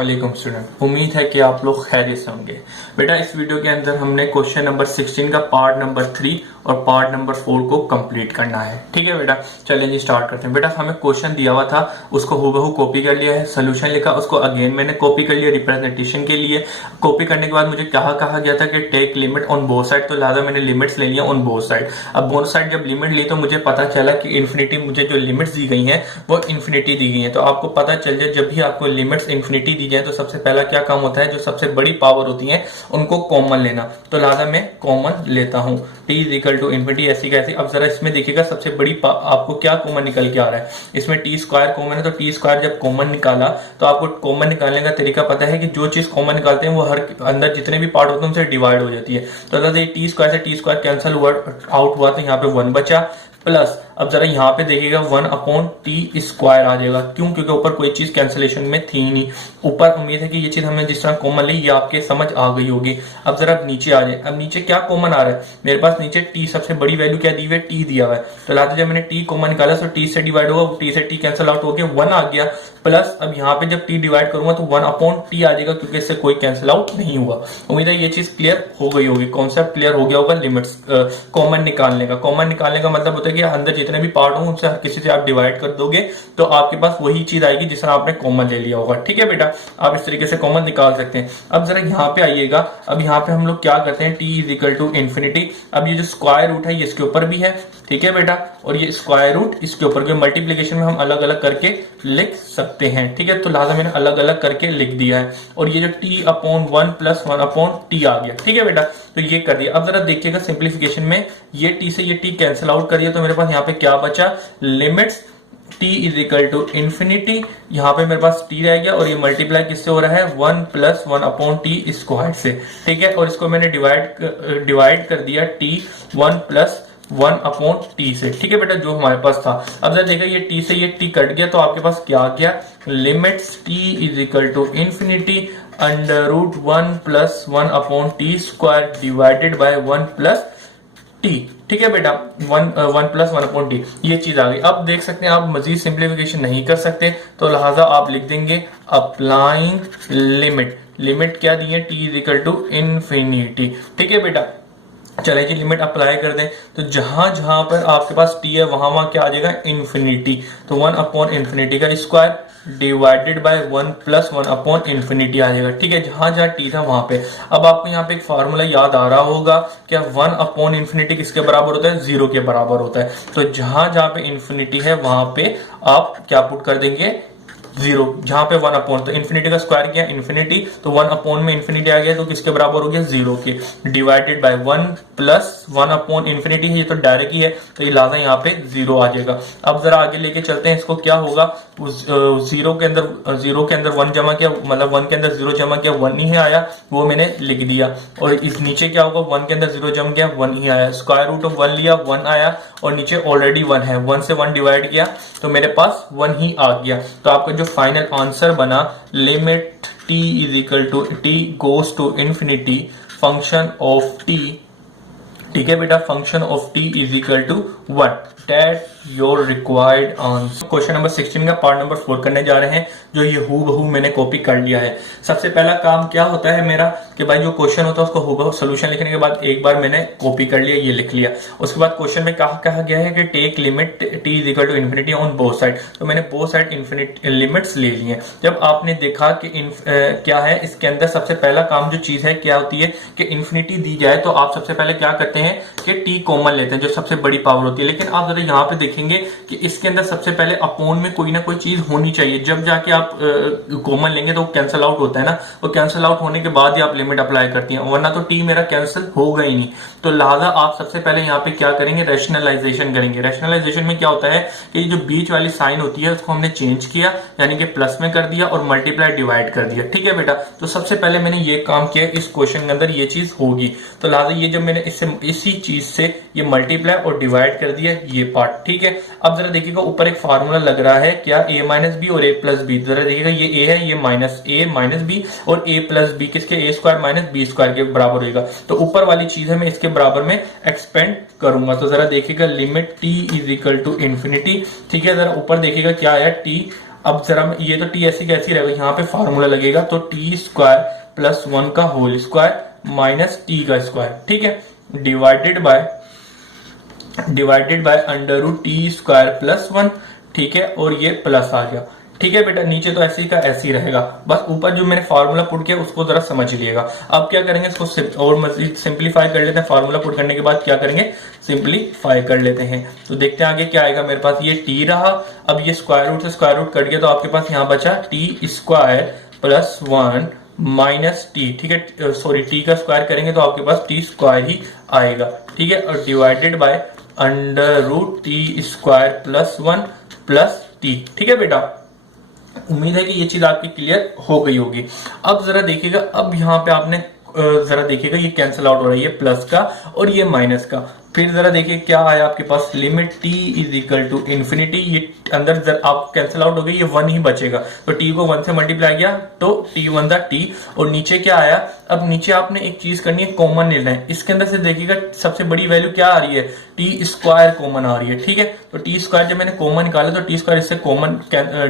वालेकुम स्टूडेंट, उम्मीद है कि आप लोग खैरियत से होंगे। बेटा इस वीडियो के अंदर हमने क्वेश्चन नंबर 16 का पार्ट नंबर 3 और पार्ट नंबर 4 को कंप्लीट करना है। ठीक है बेटा, चलिए जी स्टार्ट करते हैं। बेटा हमें क्वेश्चन दिया हुआ था, उसको हूबहू कॉपी कर लिया है, सोल्यूशन लिखा, उसको अगेन मैंने कॉपी कर लिया रिप्रेजेंटेशन के लिए। कॉपी करने के बाद मुझे कहा गया था कि take limit on both side, तो लिहाजा मैंने लिमिट्स ले लिया ऑन बोथ साइड। अब बोथ साइड जब लिमिट ली तो मुझे पता चला कि इन्फिनिटी, मुझे जो लिमिट्स दी गई हैं वो इन्फिनिटी दी गई है। तो आपको पता चल जाए जब भी आपको लिमिट्स इन्फिनिटी दी जाए तो सबसे पहला क्या काम होता है, जो सबसे बड़ी पावर होती है उनको कॉमन लेना। तो लिहाजा मैं कॉमन लेता हूं, t is equal to infinity ऐसी कैसी। अब जरा इसमें देखिएगा सबसे बड़ी आपको क्या कॉमन निकल के आ रहा है, इसमें टी स्क्वायर कॉमन है। तो टी स्क्वायर जब कॉमन निकाला तो आपको कॉमन निकालने का तरीका पता है कि जो चीज कॉमन निकालते हैं वो हर अंदर जितने भी पार्ट होते हैं उनसे डिवाइड हो जाती है। तो लिहाजा टी स्क्वायर से टी स्क्वायर कैंसिल आउट हुआ तो यहाँ पे 1 बचा, प्लस अब जरा यहाँ पे देखिएगा 1 अपॉन टी स्क्वायर आ जाएगा। क्यों? क्योंकि ऊपर कोई चीज कैंसिलेशन में थी नहीं। ऊपर उम्मीद है कि ये चीज हमने जिस तरह कॉमन ली ये आपके समझ आ गई होगी। अब जरा नीचे आ जाए, अब नीचे क्या कॉमन आ रहा है मेरे पास, नीचे टी सबसे बड़ी वैल्यू क्या दी हुई है, टी दिया हुआ है। तो लाते जब मैंने टी कॉमन निकाला तो टी से डिवाइड होगा, टी से टी कैंसिल आउट हो गया, 1 आ गया, प्लस अब यहाँ पे जब टी डिवाइड करूंगा तो 1 अपॉन टी आ जाएगा, क्योंकि इससे कोई कैंसिल आउट नहीं हुआ। उम्मीद है ये चीज क्लियर हो गई होगी, कॉन्सेप्ट क्लियर हो गया होगा लिमिट्स कॉमन निकालने का। कॉमन निकालने का मतलब होता है कि अंदर जितने भी पार्ट होंगे उनसे हर किसी से आप डिवाइड कर दोगे तो आपके पास वही चीज आएगी जिस तरह आपने कॉमन ले लिया होगा। ठीक है बेटा, आप इस तरीके से कॉमन निकाल सकते हैं। अब जरा यहाँ पे आइएगा, अब यहाँ पे हम लोग क्या करते हैं, t is equal to infinity. अब ये जो स्क्वायर रूट है ये इसके ऊपर भी है, ठीक है बेटा, और ये स्क्वायर रूट इसके ऊपर के मल्टीप्लीकेशन में हम अलग अलग करके लिख सकते हैं। ठीक है, तो लिहाजा मैंने अलग अलग करके लिख दिया है। और ये जो t upon 1 plus 1 upon t आ गया। ठीक है बेटा, तो ये कर दिया। अब जरा देखिएगा सिंप्लीफिकेशन में ये t से ये t कैंसिल आउट कर दिया, तो मेरे पास यहाँ पे क्या बचा, limits t is equal to infinity, यहाँ पे मेरे पास t रह गया और ये मल्टीप्लाई किससे हो रहा है, 1 प्लस 1 अपॉन टी स्क्वायर से। ठीक है, और इसको मैंने डिवाइड कर दिया t 1 प्लस 1 अपॉन टी से। ठीक है बेटा, जो हमारे पास था। अब जरा देखा ये t से ये t कट गया तो आपके पास क्या आ गया, limits t is equal to infinity under root 1 plus 1 upon T square divided by 1 plus T. ठीक है बेटा, 1 प्लस 1 अपॉन टी, ये चीज आ गई। अब देख सकते हैं आप मजीद सिंप्लीफिकेशन नहीं कर सकते, तो लिहाजा आप लिख देंगे अप्लाइंग लिमिट। लिमिट क्या दी है, T is equal to infinity. ठीक है बेटा, चले जी लिमिट अप्लाई कर दें, तो जहां जहां पर आपके पास t है वहां वहां क्या आ जाएगा, इन्फिनिटी। तो 1 अपॉन इन्फिनिटी का square divided by 1 plus 1 upon infinity आ जाएगा। ठीक है, जहां जहां t था वहां पे। अब आपको यहाँ पे एक फार्मूला याद आ रहा होगा, क्या 1 अपॉन इन्फिनिटी किसके बराबर होता है, 0 के बराबर होता है। तो जहां जहां पे इन्फिनिटी है वहां पे आप क्या पुट कर देंगे, 0। जहां पे 1 अपॉन, तो इन्फिनिटी का स्क्वायर किया इन्फिनिटी, तो 1 अपॉन में इन्फिनिटी आ गया तो किसके बराबर हो गया, 0 के, divided by 1 plus 1 upon infinity है, ये तो डायरेक्ट ही है, तो ये लाजा यहाँ पे 0 आ जाएगा। अब जरा आगे लेके चलते हैं, इसको क्या होगा, उस 0 के अंदर 1 जमा किया, मतलब 1 के अंदर 0 जमा किया, 1 ही आया, वो मैंने लिख दिया। और इस नीचे क्या होगा, 1 के अंदर 0 जम गया, 1 ही आया, स्क्वायर रूट ऑफ 1 लिया, 1 आया, और नीचे ऑलरेडी 1 है, 1 से 1 डिवाइड किया तो मेरे पास 1 ही आ गया। तो आपका जो फाइनल आंसर बना, limit t is equal to t goes to infinity function of t। ठीक है बेटा, function of t is equal to 1, that your required answer. Question number 16 का पार्ट नंबर 4 करने जा रहे हैं, जो ये हूबहू मैंने कॉपी कर लिया है। सबसे पहला काम क्या होता है मेरा, कि भाई जो क्वेश्चन होता है उसको हूबहू सोल्यूशन लिखने के बाद एक बार मैंने कॉपी कर लिया, ये लिख लिया। उसके बाद क्वेश्चन में कहा गया है कि take limit t is equal to infinity on both side, तो मैंने बोथ साइड इन्फिनिटी लिमिट्स ले ली हैं। जब आपने देखा कि क्या है इसके अंदर, सबसे पहला काम जो चीज है क्या होती है कि इन्फिनिटी दी जाए तो आप सबसे पहले क्या करते हैं कि t कॉमन लेते हैं, जो सबसे बड़ी पावर होती है। लेकिन आप जरा यहाँ पे देखेंगे कि इसके अंदर सबसे पहले अपोन में कोई ना कोई चीज होनी चाहिए, जब जाके आप कॉमन लेंगे तो कैंसिल आउट होता है ना, वो कैंसिल आउट होने के बाद ही आप लिमिट अप्लाई करती हैं, वरना तो टी मेरा कैंसिल होगा ही नहीं। तो लिहाजा आप सबसे पहले यहाँ पे क्या करेंगे, रैशनलाइजेशन करेंगे। रैशनलाइजेशन में क्या होता है कि जो बीच वाली साइन होती है उसको हमने चेंज किया, यानी कि प्लस में कर दिया और मल्टीप्लाई डिवाइड कर दिया। ठीक है बेटा, तो सबसे पहले मैंने ये काम किया, इस क्वेश्चन के अंदर ये चीज होगी, तो लिहाजा ये जब मैंने इसी चीज से ये मल्टीप्लाई और डिवाइड कर दिया ये पार्ट। ठीक है, अब जरा देखिएगा ऊपर एक फार्मूला लग रहा है, क्या a माइनस बी और a प्लस बी। जरा देखिएगा ये a है, ये माइनस a माइनस बी, और a प्लस बी किसके, a square minus B square के बराबर होगा। तो ऊपर वाली चीज है मैं इसके बराबर में एक्सपेंड करूंगा। तो जरा देखिएगा limit t is equal to infinity. ठीक है, जरा ऊपर देखिएगा क्या आया, t अब जरा ये तो टी ऐसी कैसी रहेगा, यहाँ पे फार्मूला लगेगा तो टी स्क्वायर प्लस 1 का होल स्क्वायर माइनस टी का स्क्वायर, ठीक है, divided by under root T square plus 1, ठीक है, और ये प्लस आ गया, ठीक है बेटा। नीचे तो ऐसे ही का ऐसे ही रहेगा, बस ऊपर जो मैंने फार्मूला पुट किया उसको जरा समझ लीजिएगा। अब क्या करेंगे, इसको और मजीद सिंप्लीफाई कर लेते हैं। फार्मूला पुट करने के बाद क्या करेंगे, सिंप्लीफाई कर लेते हैं। तो देखते हैं आगे क्या आएगा। मेरे पास ये टी रहा, अब ये स्क्वायर रूट से स्क्वायर रूट कट गया तो आपके पास यहाँ बचा T square plus 1 minus T, ठीक है, सॉरी टी का स्क्वायर करेंगे तो आपके पास टी स्क्वायर ही आएगा, ठीक है, और divided by under root T square plus 1 plus T, ठीक है बेटा। उम्मीद है कि ये चीज आपकी क्लियर हो गई होगी। अब जरा देखिएगा, अब यहाँ पे आपने जरा देखिएगा ये कैंसिल आउट हो रहा है, ये प्लस का और ये माइनस का। फिर जरा देखिए क्या आया आपके पास, limit t is equal to infinity, ये अंदर जरा आप कैंसिल आउट हो गई, ये 1 ही बचेगा, तो t को 1 से मल्टीप्लाई किया तो t 1 दा t, और नीचे क्या आया, अब नीचे आपने एक चीज करनी है, कॉमन लेना है। इसके अंदर से देखिएगा सबसे बड़ी वैल्यू क्या आ रही है, टी स्क्वायर कॉमन आ रही है, ठीक है, तो टी स्क्वायर जब मैंने कॉमन निकाला तो टी स्क्वायर इससे कॉमन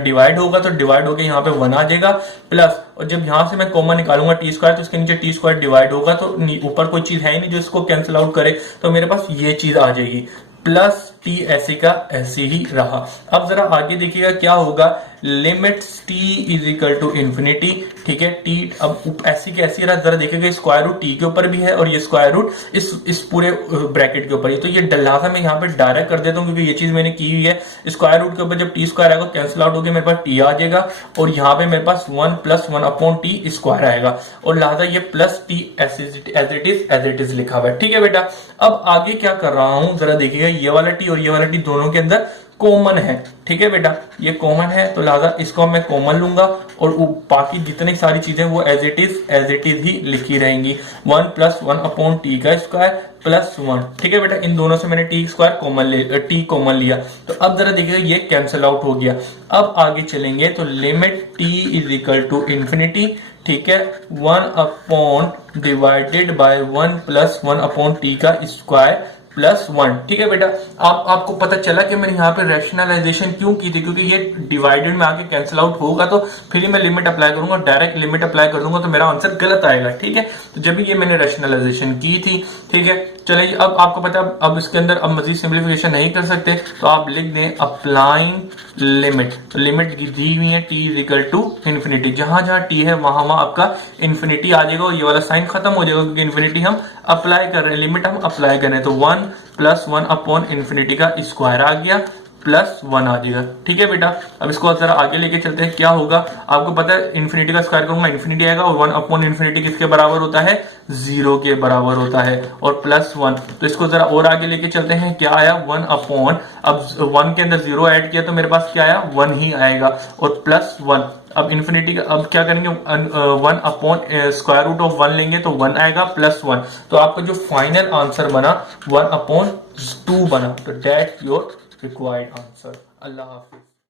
डिवाइड होगा, तो डिवाइड होकर यहाँ पे 1 आ जाएगा प्लस, और जब यहां से मैं कॉमन निकालूंगा टी स्क्वायर तो इसके नीचे टी स्क्वायर डिवाइड होगा, तो ऊपर कोई चीज है ही नहीं जो इसको कैंसिल आउट करे, तो मेरे पास ये चीज आ जाएगी, प्लस टी ऐसे का ऐसे ही रहा। अब जरा आगे देखिएगा क्या होगा, limit t is equal to infinity, ठीक है, t अब ऐसी के ऐसी रहा, जरा देखिएगा स्क्वायर रूट t के ऊपर भी है और ये स्क्वायर रूट इस पूरे ब्रैकेट के ऊपर ही, तो ये लिहाजा मैं यहाँ पे डायरेक्ट कर देता हूँ क्योंकि ये चीज मैंने की हुई है। स्क्वायर रूट के ऊपर जब टी स्क्वायर आएगा कैंसिल आउट होकर मेरे पास t आ जाएगा, और यहाँ पे मेरे पास 1 प्लस 1 अपॉन टी स्क्वायर आएगा, और लिहाजा ये plus T as it is लिखा हुआ है, ठीक है बेटा। अब आगे क्या कर रहा हूं, जरा देखिएगा ये वाला टी और ये वाला टी दोनों के अंदर कॉमन है, ठीक है बेटा, ये कॉमन है, तो लिहाजा इसको मैं कॉमन लूंगा और बाकी जितनी सारी चीजें वो एज इट इज ही लिखी रहेंगी। 1 प्लस 1 अपॉन टी का स्क्वायर प्लस 1, ठीक है बेटा, इन दोनों से मैंने टी स्क्वायर टी कॉमन लिया, तो अब जरा देखिएगा ये कैंसिल आउट हो गया। अब आगे चलेंगे तो limit t is equal to infinity, ठीक है, 1 upon divided by 1 plus 1 upon t का स्क्वायर प्लस 1, ठीक है बेटा। आपको पता चला कि मैंने यहाँ पे रैशनलाइजेशन क्यों की थी, क्योंकि ये डिवाइडेड में आके कैंसिल आउट होगा तो फिर ही मैं लिमिट अप्लाई करूंगा, डायरेक्ट लिमिट अप्लाई कर दूंगा तो मेरा आंसर गलत आएगा, ठीक है, तो जब ये मैंने रैशनलाइजेशन की थी, ठीक है। चलिए अब आपको पता, अब इसके अंदर अब मजीद सिंप्लीफिकेशन नहीं कर सकते तो आप लिख दें अप्लाइंग लिमिट, तो लिमिट दी हुई है T is equal to infinity, जहां जहां टी है वहां वहां आपका इन्फिनिटी आ जाएगा और ये वाला साइन खत्म हो जाएगा क्योंकि इन्फिनिटी हम अप्लाई कर रहे हैं, लिमिट हम अप्लाई कर रहे हैं, तो 1 प्लस 1 अपॉन इन्फिनिटी का स्क्वायर आ गया प्लस 1 आ जाएगा, ठीक है बेटा। अब इसको जरा आगे लेके चलते हैं, क्या होगा आपको पता है, इन्फिनिटी का स्क्वायर करूंगा इन्फिनिटी आएगा, और 1 अपॉन इन्फिनिटी किसके बराबर होता है, 0 के बराबर होता है, और प्लस 1, तो इसको जरा और आगे लेके चलते हैं, क्या आया 1 अपॉन, अब 1 के अंदर 0 ऐड किया तो मेरे पास क्या आया 1 ही आएगा, और प्लस 1, अब इन्फिनिटी का अब क्या करेंगे 1 अपॉन स्क्वायर रूट ऑफ 1 लेंगे तो 1 आएगा प्लस 1, तो आपका जो फाइनल आंसर बना 1 अपॉन 2 बना, तो that your required answer. Allah Hafiz.